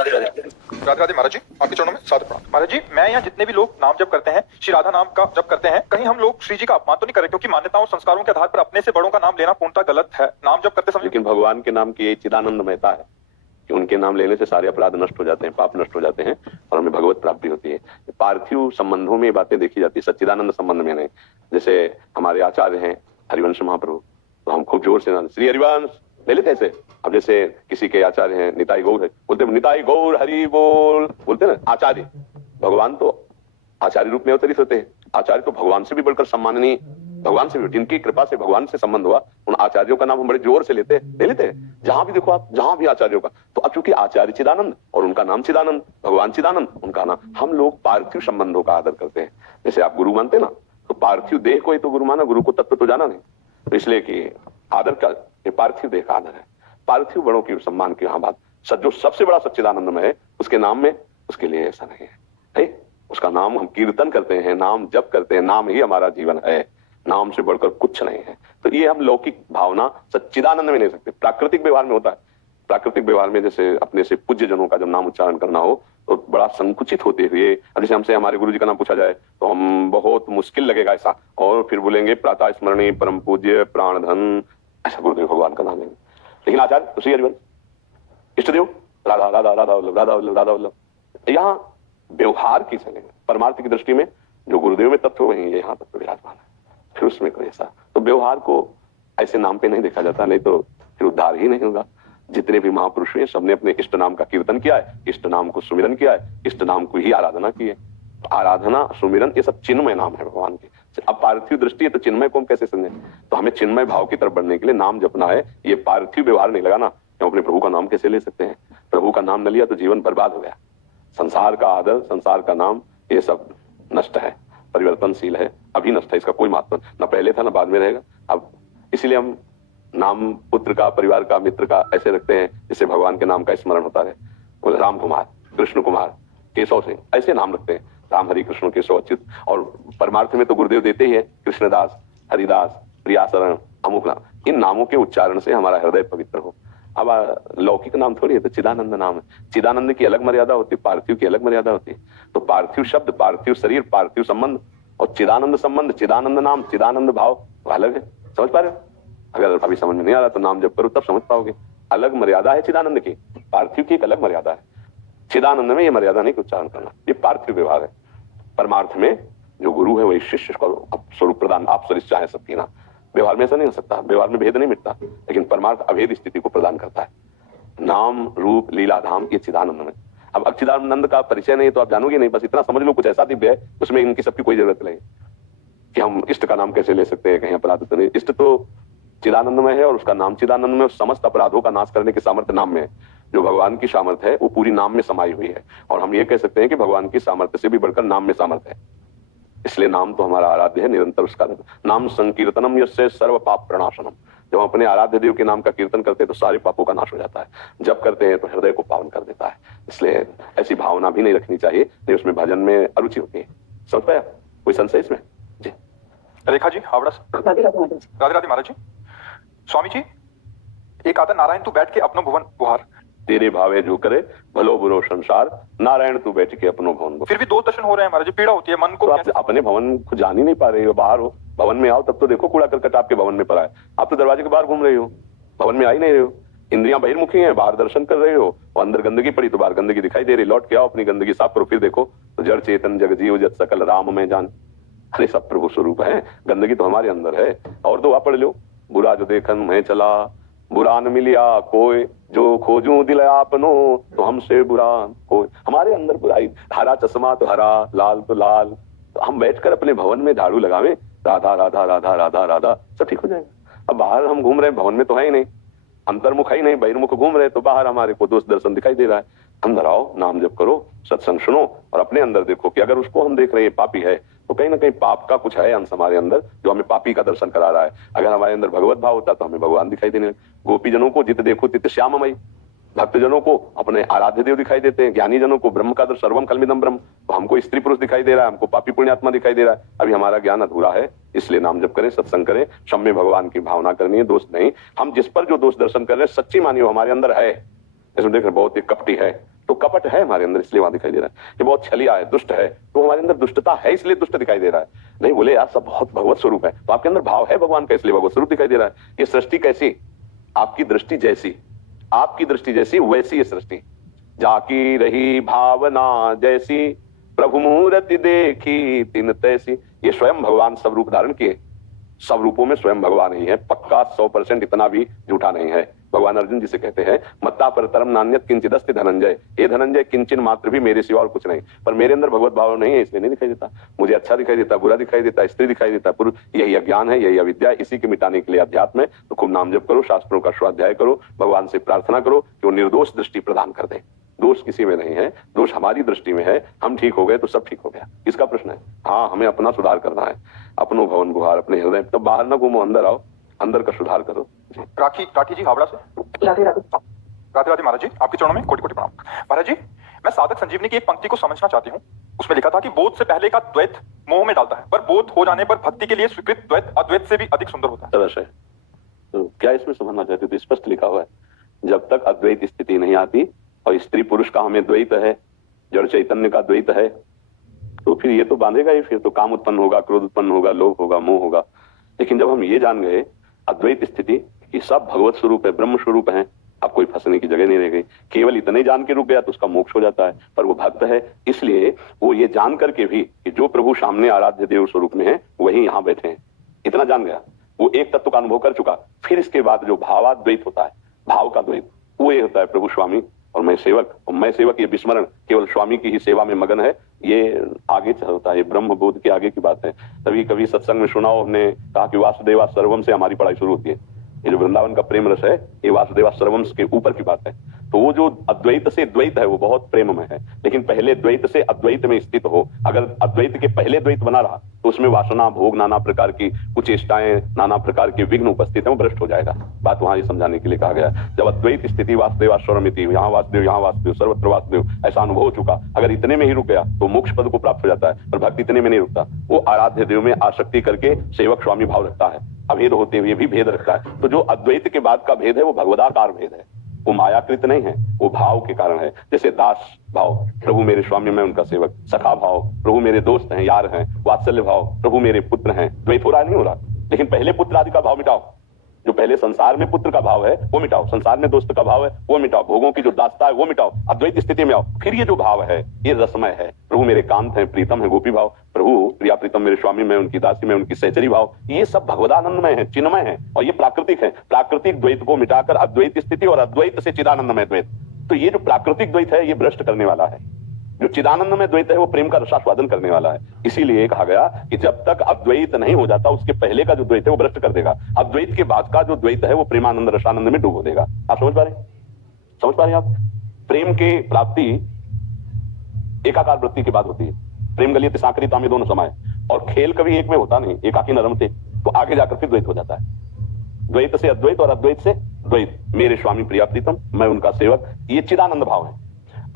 राधे राधे। राधे राधे महाराज जी, आपके चरणों में सादर प्रणाम। महाराज जी, मैं यहाँ जितने भी लोग नाम जप करते हैं, श्री राधा नाम का जप करते हैं, कहीं हम लोग श्री जी का अपमान तो नहीं कर रहे? क्योंकि मान्यताओं संस्कारों के आधार पर अपने से बड़ों का नाम लेना पूर्णतः गलत है नाम जप करते समय। लेकिन भगवान के नाम की ये चिदानंदमयता है कि उनके नाम लेने से सारे अपराध नष्ट हो जाते हैं, पाप नष्ट हो जाते हैं और हमें भगवत प्राप्ति होती है। पार्थिव संबंधों में बातें देखी जाती है, सच्चिदानंद संबंध में नहीं। जैसे हमारे आचार्य हैं हरिवंश महाप्रभु, तो हम खूब जोर से श्री हरिवंश ले लेते ऐसे। अब जैसे किसी के आचार्य हैं निताई गौर है, बोलते निताई गौर हरि बोल, बोलते ना आचार्य। भगवान तो आचार्य रूप में अवतरित होते हैं। आचार्य तो भगवान से भी बढ़कर सम्माननीय, भगवान से भी, जिनकी कृपा से भगवान से संबंध हुआ, उन आचार्यों का नाम हम बड़े जोर से ले लेते हैं। जहां भी देखो आप, जहां भी आचार्यों का, तो अब चूंकि आचार्य चिदानंद और उनका नाम चिदानंद, भगवान चिदानंद उनका नाम, हम लोग पार्थिव संबंधों का आदर करते हैं। जैसे आप गुरु मानते ना, तो पार्थिव देह को ही तो गुरु माना, गुरु को तत्व तो जाना नहीं। तो इसलिए कि आदर का ये पार्थिव देह का आदर है, पार्थिव बड़ों की सम्मान की यहाँ बात। जो सबसे बड़ा सच्चिदानंदमय है, उसके नाम में उसके लिए ऐसा नहीं है। उसका नाम हम कीर्तन करते हैं, नाम जप करते हैं, नाम ही हमारा जीवन है, नाम से बढ़कर कुछ नहीं है। तो ये हम लौकिक भावना सच्चिदानंद में ले सकते। प्राकृतिक व्यवहार में होता है, प्राकृतिक व्यवहार में जैसे अपने से पूज्य जनों का जब नाम उच्चारण करना हो तो बड़ा संकुचित होते हुए, अब जैसे हमसे हमारे गुरु जी का नाम पूछा जाए तो हम बहुत मुश्किल लगेगा ऐसा, और फिर बोलेंगे प्रातः स्मरणीय परम पूज्य प्राणधन, ऐसा गुरुदेव भगवान का नाम लेंगे। लेकिन आचार्य श्री हरिवंश, इष्टदेव राधा राधा राधा वल्लभ राधा वल्लभ राधा वल्लभ, यहाँ व्यवहार की चलेंगे। परमार्थ की दृष्टि में जो गुरुदेव में तत्व वही यहाँ तत्व विराजमान है, फिर उसमें कोई ऐसा तो व्यवहार को ऐसे नाम पे नहीं देखा जाता, नहीं तो फिर उद्धार ही नहीं होगा। जितने भी महापुरुष हैं सबने अपने इष्ट नाम का कीर्तन किया है, इष्ट नाम को सुमिरन किया है, इष्ट नाम को ही आराधना की है। तो आराधना सुमिरन ये सब चिन्मय नाम है भगवान के। अब पार्थिव दृष्टि है तो चिन्मय को हम कैसे समझें? तो हमें चिन्मय भाव की तरफ बढ़ने के लिए नाम जपना है, ये पार्थिव व्यवहार नहीं लगाना। हम अपने प्रभु का नाम कैसे ले सकते हैं? प्रभु का नाम न लिया तो जीवन बर्बाद हो गया। संसार का आदर, संसार का नाम, ये सब नष्ट है, परिवर्तनशील है, अभी नष्ट है, इसका कोई महत्व न पहले था न बाद में रहेगा। अब इसलिए हम नाम पुत्र का, परिवार का, मित्र का ऐसे रखते हैं जिससे भगवान के नाम का स्मरण होता रहे। राम कुमार, कृष्ण कुमार, केशव सिंह, ऐसे नाम रखते हैं, राम हरि कृष्ण केशव अच्युत। और परमार्थ में तो गुरुदेव देते ही है, कृष्णदास, हरिदास, प्रियाशरण, अमुक नाम। इन नामों के उच्चारण से हमारा हृदय पवित्र हो। अब लौकिक नाम थोड़ी है, तो चिदानंद नाम है। चिदानंद की अलग मर्यादा होती है, पार्थिव की अलग मर्यादा होती है। तो पार्थिव शब्द, पार्थिव शरीर, पार्थिव संबंध और चिदानंद संबंध, चिदानंद नाम, चिदानंद भाव अलग है। समझ पा रहे हो? अगर अभी समझ में नहीं आ रहा तो नाम जब करो तब समझ पाओगे। अलग मर्यादा है चिदानंद की, पार्थिव की एक अलग मर्यादा है। चिदानंद में ये मर्यादा नहीं कि उच्चारण करना, ये पार्थिव व्यवहार है। परमार्थ में जो गुरु है वही शिष्य को स्वरूप प्रदान, आप सरिष्ठ चाहे सबकी ना। व्यवहार में ऐसा नहीं हो सकता, व्यवहार में भेद नहीं मिटता, लेकिन परमार्थ अभेद स्थिति को प्रदान करता है। नाम रूप लीला धाम ये चिदानंद में। अब चिदानंद का परिचय नहीं तो आप जानोगे नहीं, बस इतना समझ लो कुछ ऐसा दिव्य है उसमें इनकी सबकी कोई जरूरत नहीं कि हम इष्ट का नाम कैसे ले सकते हैं, कहीं अपराध तो नहीं। इष्ट तो चिदानंद में है और उसका नाम चिदानंद में, समस्त अपराधों का नाश करने की सामर्थ्य नाम में है। जो भगवान की सामर्थ्य है वो पूरी नाम में समाई हुई है, और हम ये कह सकते हैं कि भगवान की सामर्थ्य से भी बढ़कर नाम में सामर्थ्य है। इसलिए नाम तो हमारा आराध्य है, निरंतर उसका नाम संकीर्तनम यस्य सर्व पाप प्रणाशनम। जब हम अपने आराध्य देव के नाम का कीर्तन करते हैं तो सारे पापों का नाश हो जाता है। जब करते हैं तो हृदय को पावन कर देता है। इसलिए ऐसी भावना भी नहीं रखनी चाहिए, नहीं उसमें भजन में अरुचि होती है। समझ पाया? कोई संशय इसमें? जी रेखा जी, हावड़ा से। राधे राधे महाराज जी। स्वामी जी, एक आता नारायण तू बैठ के अपनो भुवन बुहार, तेरे भावे जो करे भलो बुरो संसार, नारायण तू बैठ के अपनो भवन। फिर भी दो दर्शन हो रहे हैं महाराज जी, पीड़ा होती है मन को। तो आप अपने भवन को जान ही नहीं पा रहे हो, बाहर हो। भवन में आओ तब तो देखो कूड़ा करकट आपके भवन में पड़ा है, आप तो दरवाजे के बाहर घूम रहे हो, भवन में आ ही नहीं रहे हो। इंद्रियां बहिर्मुखी हैं, बाहर दर्शन कर रहे हो, और अंदर गंदगी पड़ी तो बाहर गंदगी दिखाई दे रही। लौट के आओ, अपनी गंदगी साफ करो, फिर देखो तो जड़ चेतन जग जीव जत सकल राम में जान। अरे सब प्रभु स्वरूप है, गंदगी तो हमारे अंदर है। और दुआ पढ़ लो, बुरा जो देखन मैं चला, बुरा न मिलिया कोई, जो खोजूं दिल आपनो तो हमसे बुरा कोई। हमारे अंदर बुराई, हरा चश्मा तो हरा, लाल तो लाल। तो हम बैठकर अपने भवन में झाड़ू लगावे, राधा राधा राधा राधा राधा, सब ठीक हो जाएगा। अब बाहर हम घूम रहे हैं, भवन में तो है ही नहीं, अंतर्मुख ही नहीं, बहिर्मुख घूम रहे, तो बाहर हमारे को दोष दर्शन दिखाई दे रहा है। अंदर आओ, नाम जप करो, सत्संग सुनो, और अपने अंदर देखो कि अगर उसको हम देख रहे हैं पापी है तो कहीं ना कहीं पाप का कुछ है अंश हमारे अंदर जो हमें पापी का दर्शन करा रहा है। अगर हमारे अंदर भगवत भाव होता तो हमें भगवान दिखाई देने। गोपी जनों को जित देखो तित श्याममयी, भक्त जनों को अपने आराध्य देव दिखाई देते हैं, ज्ञानी जनों को ब्रह्म का दर्शन, सर्वम कल्मिदम ब्रह्म। तो हमको स्त्री पुरुष दिखाई दे रहा है, हमको पापी पुण्यात्मा दिखाई दे रहा है। अभी हमारा ज्ञान अधूरा है, इसलिए नाम जप करें, सत्संग करें, क्षम्य भगवान की भावना करनी है, दोष नहीं। हम जिस पर जो दोष दर्शन कर रहे हैं सच्ची मानियो हमारे अंदर है। इसमें देख रहे बहुत ही कपटी है, तो कपट है हमारे अंदर इसलिए वहां दिखाई दे रहा है। ये बहुत छलिया है, दुष्ट है, तो हमारे अंदर दुष्टता है इसलिए दुष्ट दिखाई दे रहा है। नहीं बोले यार सब बहुत भगवत स्वरूप है, तो आपके अंदर भाव है भगवान का इसलिए भगवत स्वरूप दिखाई दे रहा है। ये सृष्टि कैसी? आपकी दृष्टि जैसी, आपकी दृष्टि जैसी वैसी ये सृष्टि। जाकी रही भावना जैसी, प्रभु मूर्ति देखी तिन तैसी। ये स्वयं भगवान सब रूप धारण किए, सब रूपों में स्वयं भगवान ही है, पक्का 100% इतना भी झूठा नहीं है। भगवान अर्जुन जी से कहते हैं मत्ता परतरम नान्यत किंचिदस्ति धनंजय, हे धनंजय किंचन मात्र भी मेरे सिवा और कुछ नहीं। पर मेरे अंदर भगवत भाव नहीं है इसलिए नहीं दिखाई देता। मुझे अच्छा दिखाई देता, बुरा दिखाई देता, स्त्री दिखाई देता, पुरुष। यही अज्ञान है, यही अविद्या है। इसी के मिटाने के लिए अध्यात्म है। तो खूब नाम जप करो, शास्त्रों का स्वाध्याय करो, भगवान से प्रार्थना करो कि वो निर्दोष दृष्टि प्रदान कर दे। दोष किसी में नहीं है, दोष हमारी दृष्टि में है। हम ठीक हो गए तो सब ठीक हो गया। इसका प्रश्न है। हाँ, हमें अपना सुधार करना है, अपनो भवन गुहार अपने हृदय। तो बाहर ना घूमो, अंदर आओ, अंदर का सुधार करो। राठी जी हावड़ा से। राधे राधे महाराज जी, आपके चरणों में कोटि कोटि प्रणाम। महाराज जी, मैं साधक संजीवनी की एक पंक्ति को समझना चाहती हूँ। उसमें लिखा था कि बोध से पहले का द्वैत मोह में डालता है, पर बोध हो जाने पर भक्ति के लिए स्वीकृत द्वैत अद्वैत से भी अधिक सुंदर होता है। तरस है। तो क्या इसमें समझना चाहते हो? तो स्पष्ट लिखा हुआ है, जब तक अद्वैत स्थिति नहीं आती और स्त्री पुरुष का हमें द्वैत है, जड़ चैतन्य का द्वैत है, तो फिर ये तो बांधेगा ही। फिर तो काम उत्पन्न होगा, क्रोध उत्पन्न होगा, लोभ होगा, मोह होगा। लेकिन जब हम ये जान गए अद्वैत स्थिति कि सब भगवत स्वरूप है, ब्रह्म स्वरूप है, अब कोई फंसने की जगह नहीं रह गई। केवल इतने जान के रुक गया तो उसका मोक्ष हो जाता है। पर वो भक्त है, इसलिए वो ये जान करके भी कि जो प्रभु सामने आराध्य देव स्वरूप में है वही यहाँ बैठे हैं, इतना जान गया। वो एक तत्व का अनुभव कर चुका। फिर इसके बाद जो भावाद्वैत होता है, भाव का द्वैत, वो ये होता है प्रभु स्वामी और मैं सेवक। और मैं सेवक ये विस्मरण केवल स्वामी की ही सेवा में मगन है, ये आगे होता है। ये ब्रह्म बोध के आगे की बात है। तभी कभी सत्संग में सुनाओ, हमने कहा कि वासुदेवा सर्वम से हमारी पढ़ाई शुरू होती है। ये जो वृंदावन का प्रेम रस है, ये वासुदेवा सर्वम के ऊपर की बात है। तो वो जो अद्वैत से द्वैत है वो बहुत प्रेम में है। लेकिन पहले द्वैत से अद्वैत में स्थित हो। अगर अद्वैत के पहले द्वैत बना रहा तो उसमें वासना, भोग, नाना प्रकार की कुचेष्टाएं, नाना प्रकार के विघ्न उपस्थित है, वो भ्रष्ट हो जाएगा। बात वहां ये समझाने के लिए कहा गया। जब अद्वैत स्थिति वासुदेवाश्वरमिति, यहाँ वासुदेव सर्वत्र वासुदेव ऐसा अनुभव हो चुका, अगर इतने में ही रुक गया तो मोक्ष पद को प्राप्त हो जाता है। पर भक्त इतने में नहीं रुकता, वो आराध्य देव में आसक्ति करके सेवक स्वामी भाव रखता है। अभेद होते हुए भी भेद रखता है। तो जो अद्वैत के बाद का भेद है वो भगवदाकार भेद है, वो मायाकृत नहीं है, वो भाव के कारण है। जैसे दास भाव, प्रभु मेरे स्वामी मैं उनका सेवक। सखा भाव, प्रभु मेरे दोस्त हैं, यार हैं। वात्सल्य भाव, प्रभु मेरे पुत्र हैं। द्वैत हो रहा नहीं हो रहा? लेकिन पहले पुत्र आदि का भाव मिटाओ। जो पहले संसार में पुत्र का भाव है वो मिटाओ, संसार में दोस्त का भाव है वो मिटाओ, भोगों की जो दास्ता है वो मिटाओ, अद्वैत स्थिति में आओ। फिर ये जो भाव है ये रसमय है। प्रभु मेरे कांत हैं, प्रीतम है, गोपी भाव। प्रभु प्रिया प्रीतम मेरे स्वामी में उनकी दासी में उनकी सहचरी भाव। ये सब भगवदानंदमय है, चिन्मय है और ये प्राकृतिक है। प्राकृतिक द्वैत को मिटाकर अद्वैत स्थिति और अद्वैत से चिदानंदमय द्वैत। तो ये जो प्राकृतिक द्वैत है ये भ्रष्ट करने वाला है। जो चिदानंद में द्वैत है वो प्रेम का रसास्वादन करने वाला है। इसीलिए कहा गया कि जब तक अद्वैत नहीं हो जाता उसके पहले का जो द्वैत है वो भ्रष्ट कर देगा। अद्वैत के बाद का जो द्वैत है वो प्रेमानंद रसानंद में डूबो देगा। आप समझ पा रहे हैं आप? प्रेम के प्राप्ति एकाकार वृत्ति के बाद होती है। प्रेम गलियत सांकरी तामे दोनों समाये। और खेल कभी एक में होता नहीं, एकाकी न रमते, तो आगे जाकर फिर द्वैत हो जाता है। द्वैत से अद्वैत और अद्वैत से द्वैत। मेरे स्वामी प्रिया प्रीतम, मैं उनका सेवक, ये चिदानंद भाव है।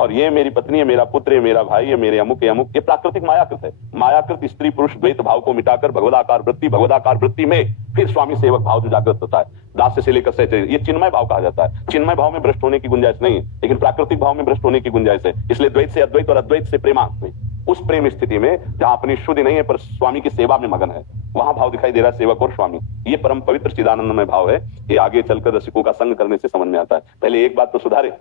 और ये मेरी पत्नी है, मेरा पुत्र है, मेरा भाई है, मेरे अमुक है अमुक, ये प्राकृतिक मायाकृत है। मायाकृत स्त्री पुरुष द्वैत भाव को मिटाकर भगवदाकार वृत्ति में फिर स्वामी सेवक भाव जो जागृत होता है, दास से लेकर सहचर्य, ये चिन्मय भाव कहा जाता है। चिन्मय भाव में भ्रष्ट होने की गुंजाइश नहीं है, लेकिन प्राकृतिक भाव में भ्रष्ट होने की गुंजाइश है। इसलिए द्वैत से अद्वैत और अद्वैत से प्रेमाद्वैत। उस प्रेम स्थिति में जहां अपनी शुद्धि नहीं है पर स्वामी की सेवा में मगन है, वहां भाव दिखाई दे रहा है सेवक और स्वामी। ये परम पवित्र चिदानंदमय भाव है। ये आगे चलकर रसिकों का संग करने से समझ में आता है। पहले एक बात तो सुधारे,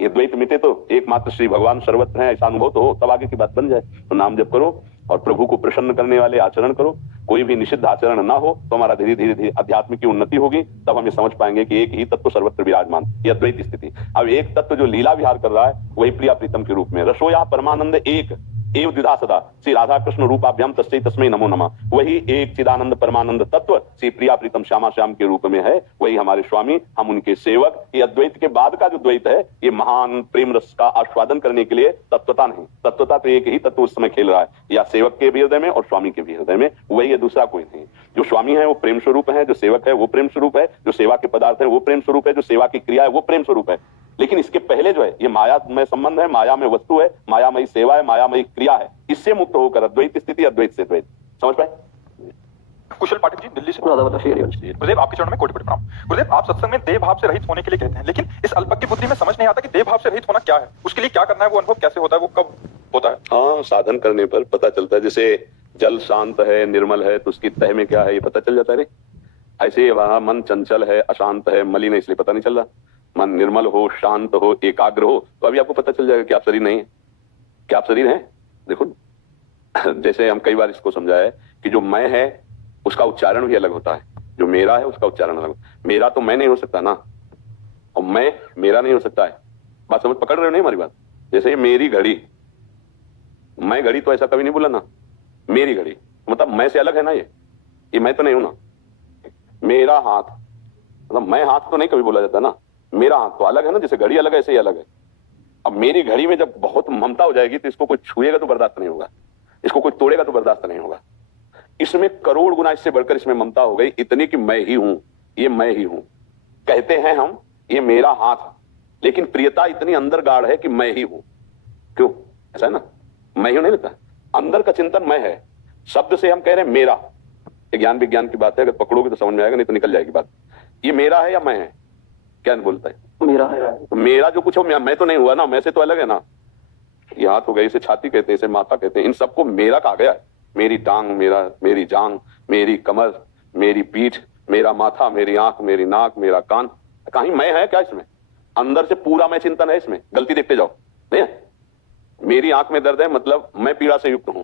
ये द्वैत मिटे तो एकमात्र श्री भगवान सर्वत्र हैं ऐसा अनुभव तो हो, तब आगे की बात बन जाए। तो नाम जप करो और प्रभु को प्रसन्न करने वाले आचरण करो। कोई भी निषिद्ध आचरण ना हो तो हमारा धीरे धीरे अध्यात्म की उन्नति होगी। तब हमें समझ पाएंगे कि एक ही तत्व सर्वत्र विराजमान, ये अद्वैत स्थिति। अब एक तत्व जो लीला विहार कर रहा है वही प्रिया प्रीतम के रूप में। रसोया परमानंद एक एव द्विधा सदा, श्री राधा कृष्ण रूपाभ्याम तस्मै तस्मै नमो नमः। वही एक चिदानंद परमानंद तत्व श्री प्रिया प्रीतम श्यामा श्याम के रूप में है, वही हमारे स्वामी, हम उनके सेवक। ये अद्वैत के बाद का जो द्वैत है ये महान प्रेम रस का आस्वादन करने के लिए तत्वता नहीं। तत्वता तो एक ही तत्व उस समय खेल रहा है, या सेवक के भी हृदय में और स्वामी के भी हृदय में, वही है, दूसरा कोई नहीं। जो स्वामी है वो प्रेम स्वरूप है, जो सेवक है वो प्रेम स्वरूप है, जो सेवा के पदार्थ है वो प्रेम स्वरूप है, जो सेवा की क्रिया है वो प्रेम स्वरूप है। लेकिन इसके पहले जो है ये माया में संबंध है, माया में वस्तु है, मायामयी सेवा है, मायामयी क्रिया है। इससे मुक्त होकर अद्वैत स्थिति, अद्वैत से द्वैत। समझ पाए? कुशल पाठक जी, दिल्ली से। गुरुदेव, आपके चरणों में कोटि कोटि प्रणाम। गुरुदेव, आप सत्संग में देह भाव से रहित होने के लिए कहते हैं, लेकिन इस अल्पज्ञ बुद्धि में समझ नहीं आता कि देह भाव से रहित होना क्या है, उसके लिए क्या करना है, वो अनुभव कैसे होता है, वो कब होता है? हाँ, साधन करने पर पता चलता है। जैसे जल शांत है, निर्मल है, तो उसकी तह में क्या है ये पता चल जाता है। रे ऐसे वहां मन चंचल है, अशांत है, मलिन है, इसलिए पता नहीं चल रहा। मन निर्मल हो, शांत हो, एकाग्र हो, तो अभी आपको पता चल जाएगा कि आप शरीर नहीं है। क्या आप शरीर हैं? देखो, जैसे हम कई बार इसको समझाया है कि जो मैं है उसका उच्चारण भी अलग होता है, जो मेरा है उसका उच्चारण अलग। मेरा तो मैं नहीं हो सकता ना, और मैं मेरा नहीं हो सकता है। बात समझ पकड़ रहे हो नहीं हमारी बात? जैसे ये मेरी घड़ी, मैं घड़ी तो ऐसा कभी नहीं बोला ना, मेरी घड़ी मतलब मैं से अलग है ना, ये मैं तो नहीं हूं ना। मेरा हाथ मतलब मैं हाथ तो नहीं कभी बोला जाता ना, मेरा हाथ तो अलग है ना, जैसे घड़ी अलग है ऐसे ही अलग है। अब मेरी घड़ी में जब बहुत ममता हो जाएगी तो इसको कोई छुएगा तो बर्दाश्त नहीं होगा, इसको कोई तोड़ेगा तो बर्दाश्त नहीं होगा। इसमें करोड़ गुना इससे बढ़कर इसमें ममता हो गई, इतनी कि मैं ही हूं, ये मैं ही हूं। कहते हैं हम ये मेरा हाथ, लेकिन प्रियता इतनी अंदर गाढ़ है कि मैं ही हूं। क्यों ऐसा है ना, मैं ही नहीं लगता, अंदर का चिंतन मैं है। शब्द से हम कह रहे हैं मेरा, ज्ञान विज्ञान की बात है, अगर पकड़ोगे तो समझ में आएगा, नहीं तो निकल जाएगी बात। ये मेरा है या मैं है? क्या बोलता है? मेरा है। तो मेरा जो कुछ हो, मैं तो नहीं हुआ ना, मैं से तो अलग है ना। ये हाथ हो गया, इसे छाती कहते हैं, इसे माथा कहते हैं, इन सबको मेरा कहा गया है। मेरी टांग मेरा, मेरी जांग, मेरी कमर, मेरी पीठ, मेरा माथा, मेरी आंख, मेरी नाक, मेरा कान। कहीं मैं है क्या इसमें? अंदर से पूरा मैं चिंतन है इसमें, गलती देखते जाओ। नहीं है? मेरी आंख में दर्द है मतलब मैं पीड़ा से युक्त हूं।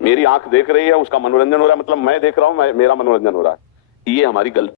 मेरी आंख देख रही है, उसका मनोरंजन हो रहा है मतलब मैं देख रहा हूं, मेरा मनोरंजन हो रहा है। ये हमारी गलती